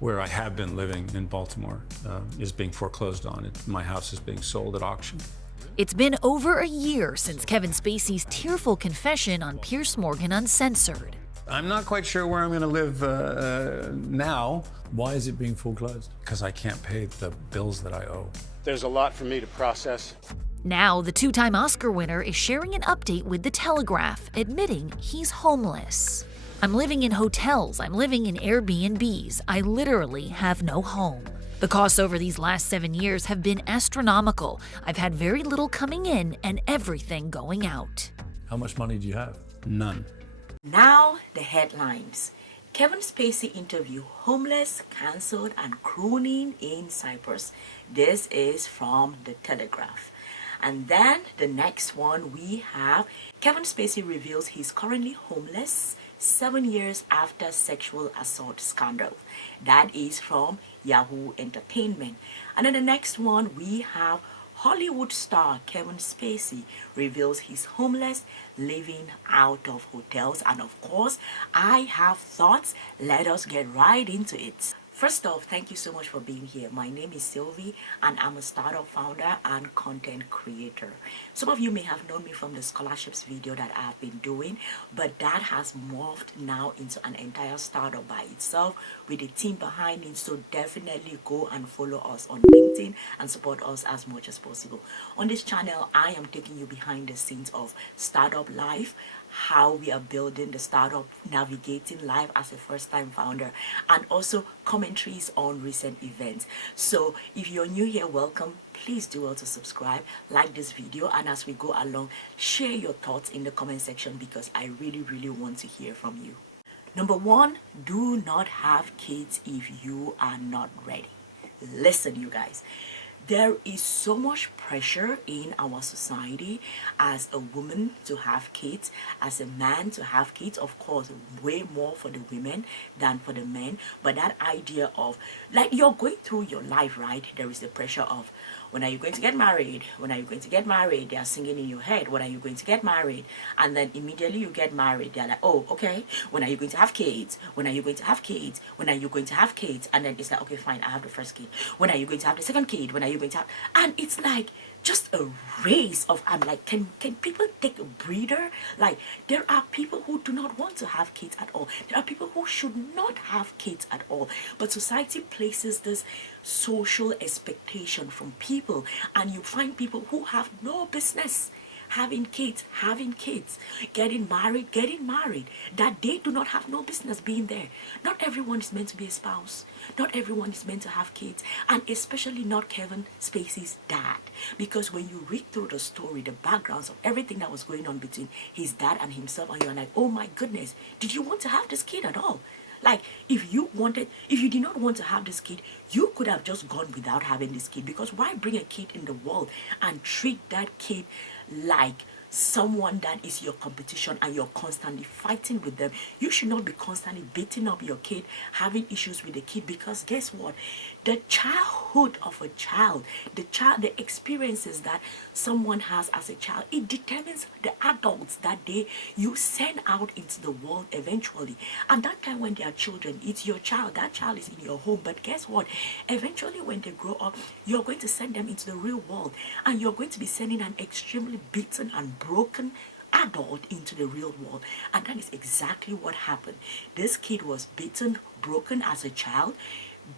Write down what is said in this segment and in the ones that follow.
where I have been living in Baltimore is being foreclosed on. My house is being sold at auction. It's been over a year since Kevin Spacey's tearful confession on Piers Morgan Uncensored. I'm not quite sure where I'm going to live now. Why is it being foreclosed? Because I can't pay the bills that I owe. There's a lot for me to process. Now, the two-time Oscar winner is sharing an update with the Telegraph, admitting he's homeless. I'm living in hotels, I'm living in Airbnbs, I literally have no home. The costs over these last 7 years have been astronomical. I've had very little coming in and everything going out. How much money do you have? None. Now, the headlines. Kevin Spacey interview homeless, cancelled and crooning in Cyprus. This is from the Telegraph. And then the next one we have Kevin Spacey reveals he's currently homeless 7 years after sexual assault scandal. That is from Yahoo Entertainment. And then the next one we have Hollywood star Kevin Spacey reveals he's homeless, living out of hotels. And of course, I have thoughts. Let us get right into it. First off, thank you so much for being here. My name is Sylvie and I'm a startup founder and content creator. Some of you may have known me from the scholarships video that I've been doing, but that has morphed now into an entire startup by itself with a team behind it. So definitely go and follow us on LinkedIn and support us as much as possible. On this channel, I am taking you behind the scenes of startup life, how we are building the startup, navigating life as a first-time founder, and also commentaries on recent events. So if you're new here, welcome. Please do also subscribe, like this video, and as we go along, share your thoughts in the comment section because I really want to hear from you. Number one, do not have kids if you are not ready. Listen, you guys. There is so much pressure in our society as a woman to have kids, as a man to have kids, of course, way more for the women than for the men. But that idea of, like, you're going through your life, right? There is the pressure of, when are you going to get married? When are you going to get married? They are singing in your head, when are you going to get married? And then immediately you get married, they're like, oh, okay, when are you going to have kids? When are you going to have kids? When are you going to have kids? And then it's like, okay, fine, I have the first kid. When are you going to have the second kid? When are you going to have, and it's like just a race of, I'm like, can people take a breather? Like, there are people who do not want to have kids at all. There are people who should not have kids at all. But society places this social expectation from people, and you find people who have no business having kids, getting married, that they do not have no business being there. Not everyone is meant to be a spouse. Not everyone is meant to have kids, and especially not Kevin Spacey's dad. Because when you read through the story, the backgrounds of everything that was going on between his dad and himself, and you're like, oh my goodness, did you want to have this kid at all? Like, if you did not want to have this kid, you could have just gone without having this kid. Because why bring a kid in the world and treat that kid like someone that is your competition and you're constantly fighting with them? You should not be constantly beating up your kid, having issues with the kid, because guess what? The childhood of a child, the experiences that someone has as a child, it determines the adults that you send out into the world eventually. And that time when they are children, it's your child, that child is in your home. But guess what? Eventually when they grow up, you're going to send them into the real world, and you're going to be sending an extremely beaten and broken adult into the real world. And that is exactly what happened. This kid was beaten, broken as a child,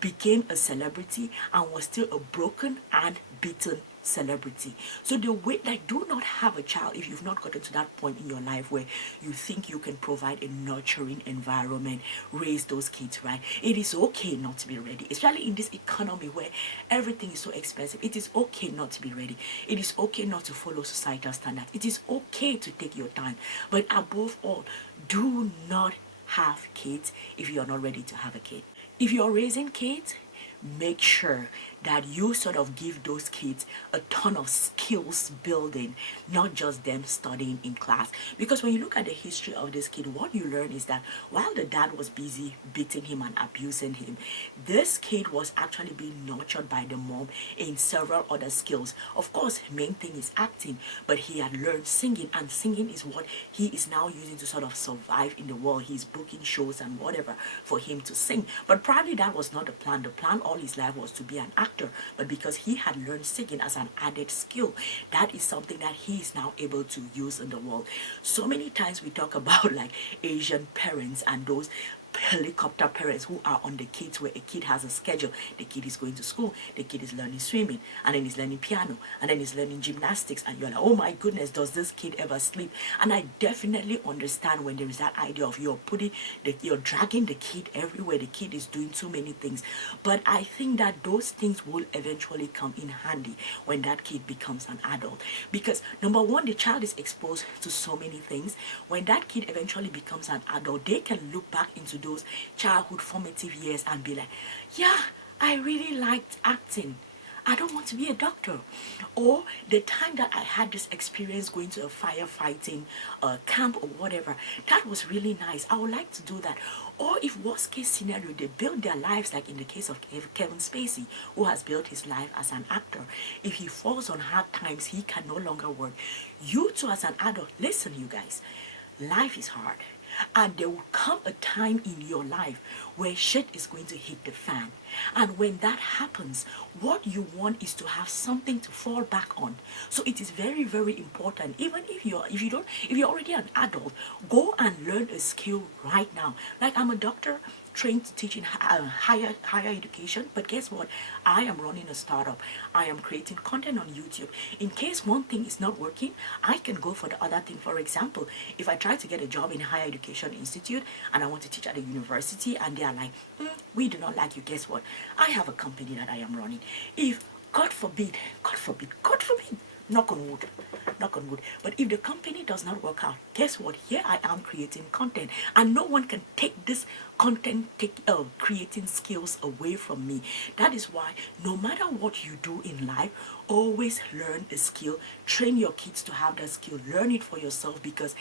became a celebrity, and was still a broken and beaten celebrity. So the way, like, do not have a child if you've not gotten to that point in your life where you think you can provide a nurturing environment, raise those kids right. It is okay not to be ready, especially in this economy where everything is so expensive. It is okay not to be ready. It is okay not to follow societal standards. It is okay to take your time. But above all, do not have kids if you're not ready to have a kid. If you're raising kids, make sure that you sort of give those kids a ton of skills building, not just them studying in class. Because when you look at the history of this kid, what you learn is that while the dad was busy beating him and abusing him, this kid was actually being nurtured by the mom in several other skills. Of course, main thing is acting, but he had learned singing, and singing is what he is now using to sort of survive in the world. He's booking shows and whatever for him to sing. But probably that was not the plan. The plan all his life was to be an actor, but because he had learned singing as an added skill, that is something that he is now able to use in the world. So many times we talk about like Asian parents and those helicopter parents who are on the kids, where a kid has a schedule. The kid is going to school, the kid is learning swimming, and then he's learning piano, and then he's learning gymnastics, and you're like, oh my goodness, does this kid ever sleep? And I definitely understand when there is that idea of you're dragging the kid everywhere, the kid is doing too many things. But I think that those things will eventually come in handy when that kid becomes an adult, because number one, the child is exposed to so many things. When that kid eventually becomes an adult, they can look back into those childhood formative years and be like, yeah, I really liked acting, I don't want to be a doctor. Or the time that I had this experience going to a firefighting camp or whatever, that was really nice, I would like to do that. Or if worst case scenario, they build their lives, like in the case of Kevin Spacey, who has built his life as an actor. If he falls on hard times, he can no longer work. You too as an adult, listen you guys, life is hard. And there will come a time in your life where shit is going to hit the fan. And when that happens, what you want is to have something to fall back on. So it is very, very important. Even if you're already an adult, go and learn a skill right now. Like, I'm a doctor trained to teach in higher education, but guess what? I am running a startup. I am creating content on YouTube. In case one thing is not working, I can go for the other thing. For example, if I try to get a job in a higher education institute and I want to teach at a university and they are like, we do not like you, guess what? I have a company that I am running. If God forbid, knock on wood, but if the company does not work out, guess what? Here I am creating content, and no one can take this content creating skills away from me. That is why no matter what you do in life, always learn a skill. Train your kids to have that skill. Learn it for yourself, because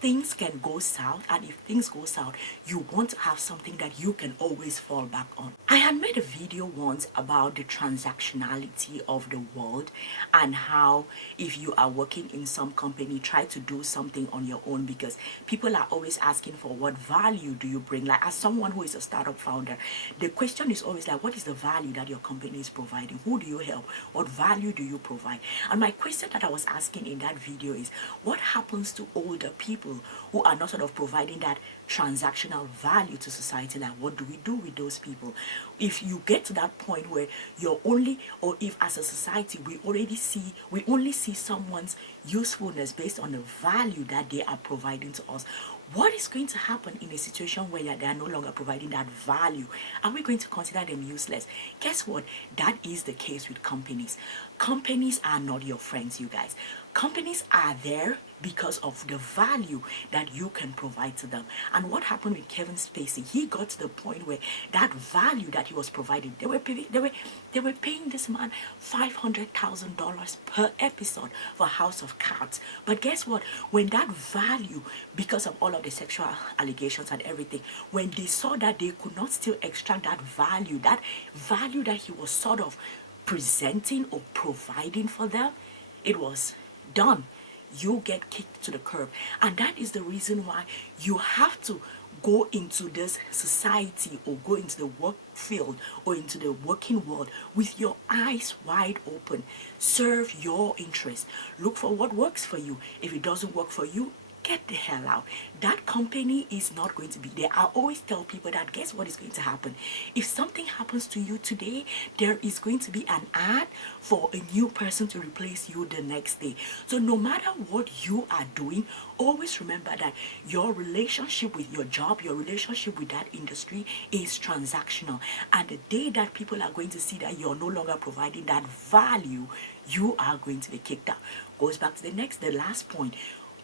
things can go south, and if things go south, you want to have something that you can always fall back on. I had made a video once about the transactionality of the world, and how if you are working in some company, try to do something on your own, because people are always asking for what value do you bring. Like, as someone who is a startup founder, the question is always like, what is the value that your company is providing? Who do you help? What value do you provide? And my question that I was asking in that video is, what happens to older people who are not sort of providing that transactional value to society? Like, what do we do with those people? If you get to that point where you're only, or if as a society we only see someone's usefulness based on the value that they are providing to us, what is going to happen in a situation where they are no longer providing that value? Are we going to consider them useless? Guess what? That is the case with companies. Companies are not your friends, you guys. Companies are there because of the value that you can provide to them. And what happened with Kevin Spacey, he got to the point where that value that he was providing, they were paying this man $500,000 per episode for House of Cards. But guess what? When that value, because of all of the sexual allegations and everything, when they saw that they could not still extract that value that he was sort of presenting or providing for them, it was done. You get kicked to the curb. And that is the reason why you have to go into this society, or go into the work field, or into the working world with your eyes wide open. Serve your interests. Look for what works for you. If it doesn't work for you, get the hell out. That company is not going to be there. I always tell people that, guess what is going to happen? If something happens to you today, there is going to be an ad for a new person to replace you the next day. So no matter what you are doing, always remember that your relationship with your job, your relationship with that industry is transactional. And the day that people are going to see that you're no longer providing that value, you are going to be kicked out. Goes back to the last point.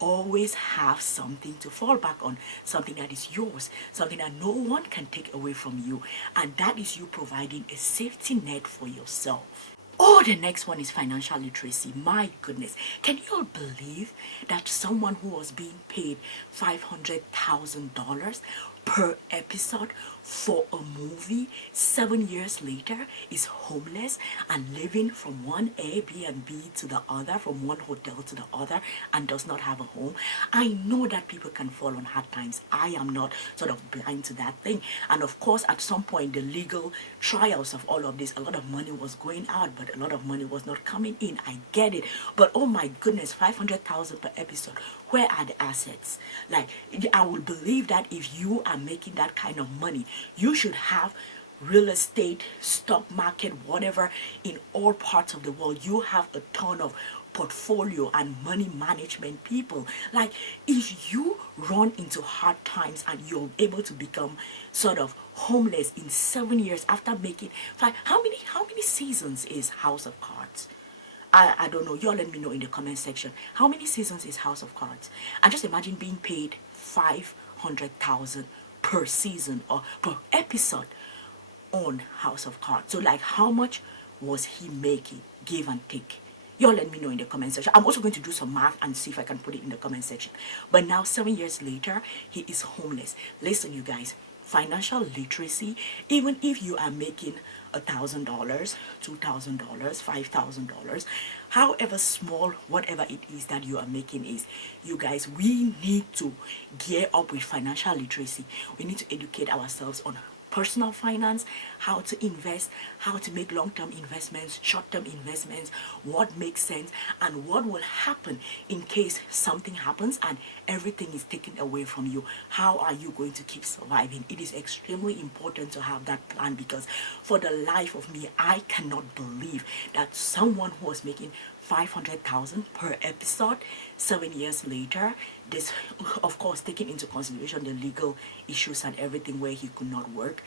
always have something to fall back on, something that is yours, something that no one can take away from you, and that is you providing a safety net for yourself. Oh, the next one is financial literacy. My goodness. Can you all believe that someone who was being paid $500,000 per episode for a movie 7 years later is homeless and living from one Airbnb to the other, from one hotel to the other, and does not have a home? I know that people can fall on hard times. I am not sort of blind to that thing. And of course, at some point, the legal trials of all of this, a lot of money was going out, but a lot of money was not coming in. I get it. But oh my goodness, 500,000 per episode. Where are the assets? Like, I will believe that if you are making that kind of money, you should have real estate, stock market, whatever, in all parts of the world. You have a ton of portfolio and money management people. Like, if you run into hard times and you're able to become sort of homeless in 7 years after making, like, how many seasons is House of Cards? I don't know. Y'all let me know in the comment section. How many seasons is House of Cards? And just imagine being paid 500,000 per season or per episode on House of Cards. So like, how much was he making, give and take? Y'all let me know in the comment section. I'm also going to do some math and see if I can put it in the comment section. But now 7 years later, he is homeless. Listen, you guys, financial literacy, even if you are making $1,000, $2,000, $5,000, however small, whatever it is that you are making is, you guys, we need to gear up with financial literacy. We need to educate ourselves on personal finance, how to invest, how to make long-term investments, short-term investments, what makes sense, and what will happen in case something happens and everything is taken away from you. How are you going to keep surviving? It is extremely important to have that plan, because for the life of me, I cannot believe that someone who was making 500,000 per episode 7 years later, this of course taking into consideration the legal issues and everything where he could not work,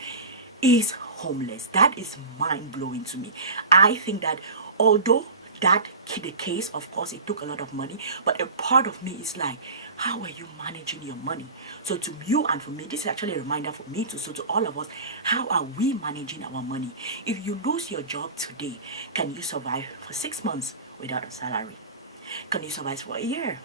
is homeless. That is mind-blowing to me. I think that although that the case, of course, it took a lot of money, but a part of me is like, how are you managing your money? So to you and for me, this is actually a reminder for me too. So to all of us, how are we managing our money? If you lose your job today, can you survive for 6 months without a salary? Can you survive for a year?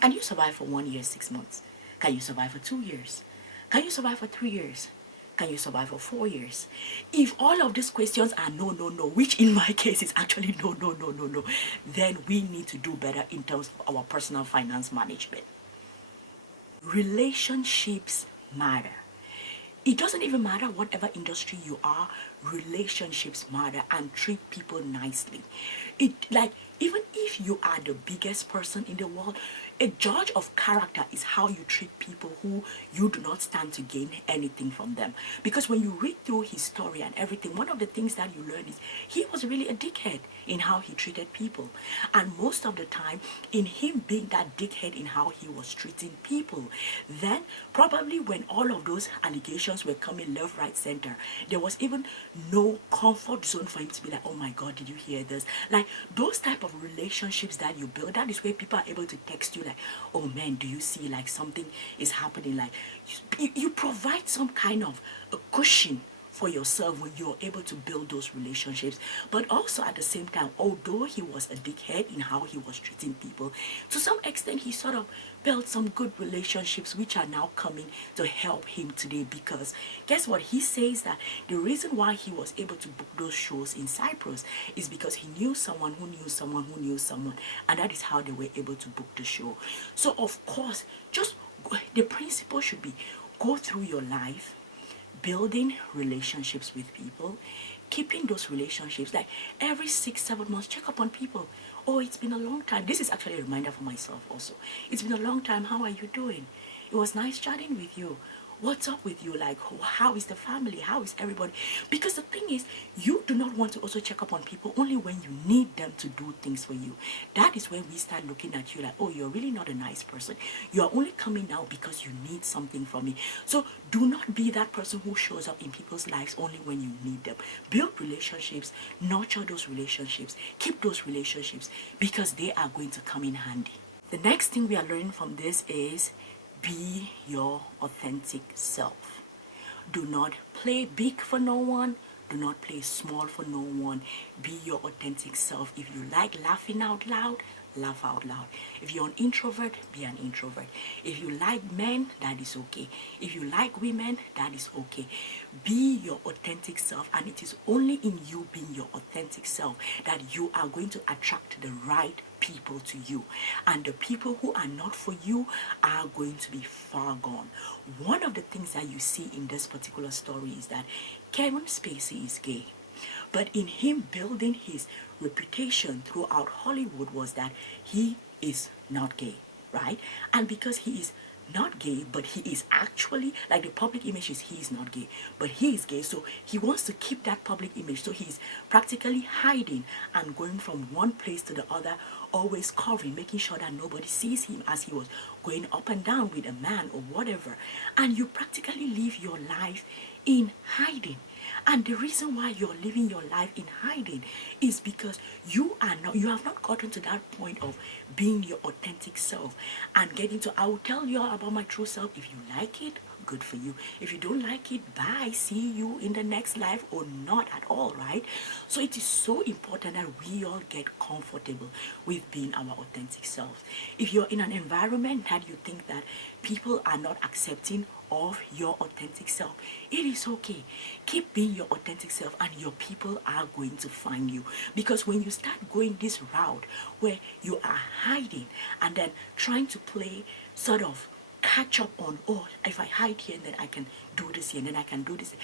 Can you survive for 1 year, 6 months? Can you survive for 2 years? Can you survive for 3 years? Can you survive for 4 years? If all of these questions are no, no, no, which in my case is actually no, no, no, no, no, then we need to do better in terms of our personal finance management. Relationships matter. It doesn't even matter whatever industry you are, relationships matter, and treat people nicely. Like, even if you are the biggest person in the world, a judge of character is how you treat people who you do not stand to gain anything from them. Because when you read through his story and everything, one of the things that you learn is he was really a dickhead in how he treated people. And most of the time, in him being that dickhead in how he was treating people, then probably when all of those allegations were coming left, right, center, there was even no comfort zone for him to be like, oh my God, did you hear this? Like, those type of relationships that you build, that is where people are able to text you like, oh man, do you see like something is happening? Like, you provide some kind of a cushion for yourself when you're able to build those relationships. But also at the same time, although he was a dickhead in how he was treating people, to some extent he sort of built some good relationships which are now coming to help him today. Because guess what? He says that the reason why he was able to book those shows in Cyprus is because he knew someone who knew someone who knew someone, and that is how they were able to book the show. So of course, just the principle should be, go through your life building relationships with people, keeping those relationships, like every 6-7 months, check up on people. Oh, it's been a long time. This is actually a reminder for myself also. It's been a long time. How are you doing? It was nice chatting with you. What's up with you? Like, how is the family? How is everybody? Because the thing is, you do not want to also check up on people only when you need them to do things for you. That is when we start looking at you like, oh, you're really not a nice person. You are only coming now because you need something from me. So do not be that person who shows up in people's lives only when you need them. Build relationships, nurture those relationships, keep those relationships, because they are going to come in handy. The next thing we are learning from this is be your authentic self. Do not play big for no one. Do not play small for no one. Be your authentic self. If you like laughing out loud, laugh out loud. If you're an introvert, be an introvert. If you like men, that is okay. If you like women, that is okay. Be your authentic self, and it is only in you being your authentic self that you are going to attract the right people to you, and the people who are not for you are going to be far gone. One of the things that you see in this particular story is that Kevin Spacey is gay, but in him building his reputation throughout Hollywood was that he is not gay, right? And because he is not gay, but he is actually, like, the public image is he is not gay, but he is gay, so he wants to keep that public image, so he's practically hiding and going from one place to the other, always covering, making sure that nobody sees him as he was going up and down with a man or whatever. And you practically live your life in hiding. And the reason why you're living your life in hiding is because you have not gotten to that point of being your authentic self and getting to, I will tell you all about my true self. If you like it, good for you. If you don't like it, bye, see you in the next life, or not at all, right? So it is so important that we all get comfortable with being our authentic selves. If you're in an environment that you think that people are not accepting of your authentic self, it is okay. Keep being your authentic self, and your people are going to find you. Because when you start going this route where you are hiding and then trying to play sort of catch up on, oh, if I hide here, then I can do this here, and then I can do this,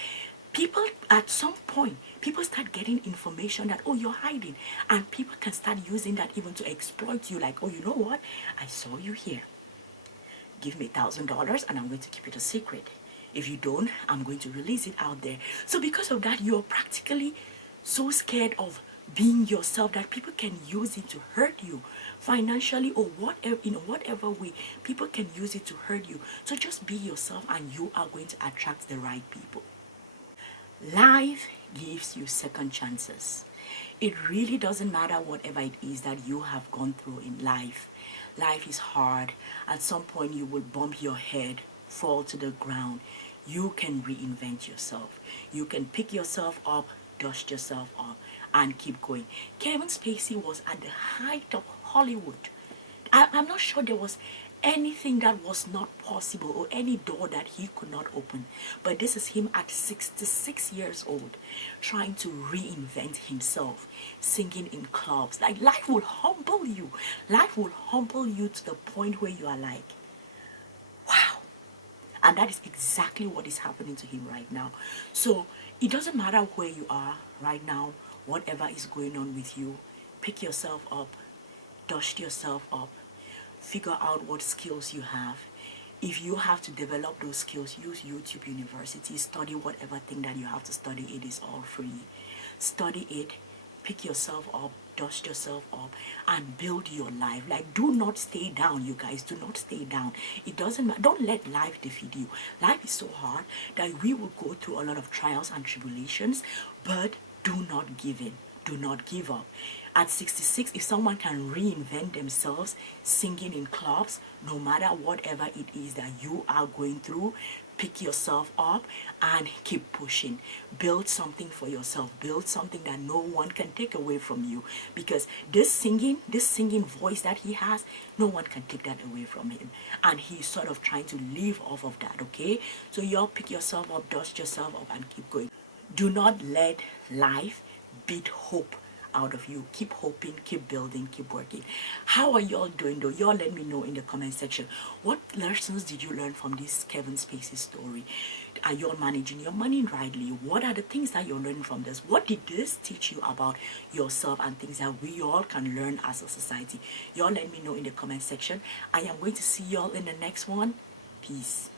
people, at some point, people start getting information that, oh, you're hiding, and people can start using that even to exploit you. Like, oh, you know what, I saw you here, give me $1,000 and I'm going to keep it a secret. If you don't, I'm going to release it out there. So because of that, you're practically so scared of being yourself that people can use it to hurt you financially, or whatever, in whatever way people can use it to hurt you. So just be yourself, and you are going to attract the right people. Life gives you second chances. It really doesn't matter whatever it is that you have gone through in life. Life is hard. At some point you will bump your head, fall to the ground. You can reinvent yourself. You can pick yourself up, dust yourself off, and keep going. Kevin Spacey was at the height of Hollywood. I'm not sure there was anything that was not possible, or any door that he could not open. But this is him at 66 years old, trying to reinvent himself, singing in clubs. Like, life will humble you. Life will humble you to the point where you are like, wow. And that is exactly what is happening to him right now. So it doesn't matter where you are right now, whatever is going on with you, pick yourself up, dust yourself up, figure out what skills you have. If you have to develop those skills, use YouTube University, study whatever thing that you have to study. It is all free. Study it, pick yourself up, dust yourself up, and build your life. Like, do not stay down, you guys. Do not stay down. It doesn't matter. Don't let life defeat you. Life is so hard that we will go through a lot of trials and tribulations, but do not give in. Do not give up. At 66, if someone can reinvent themselves singing in clubs, no matter whatever it is that you are going through, pick yourself up and keep pushing. Build something for yourself. Build something that no one can take away from you. Because this singing voice that he has, no one can take that away from him. And he's sort of trying to live off of that, okay? So y'all pick yourself up, dust yourself up, and keep going. Do not let life beat hope out of you. Keep hoping, keep building, keep working. How are y'all doing though? Y'all let me know in the comment section. What lessons did you learn from this Kevin Spacey story? Are y'all managing your money rightly? What are the things that you're learning from this? What did this teach you about yourself, and things that we all can learn as a society? Y'all let me know in the comment section. I am going to see y'all in the next one. Peace.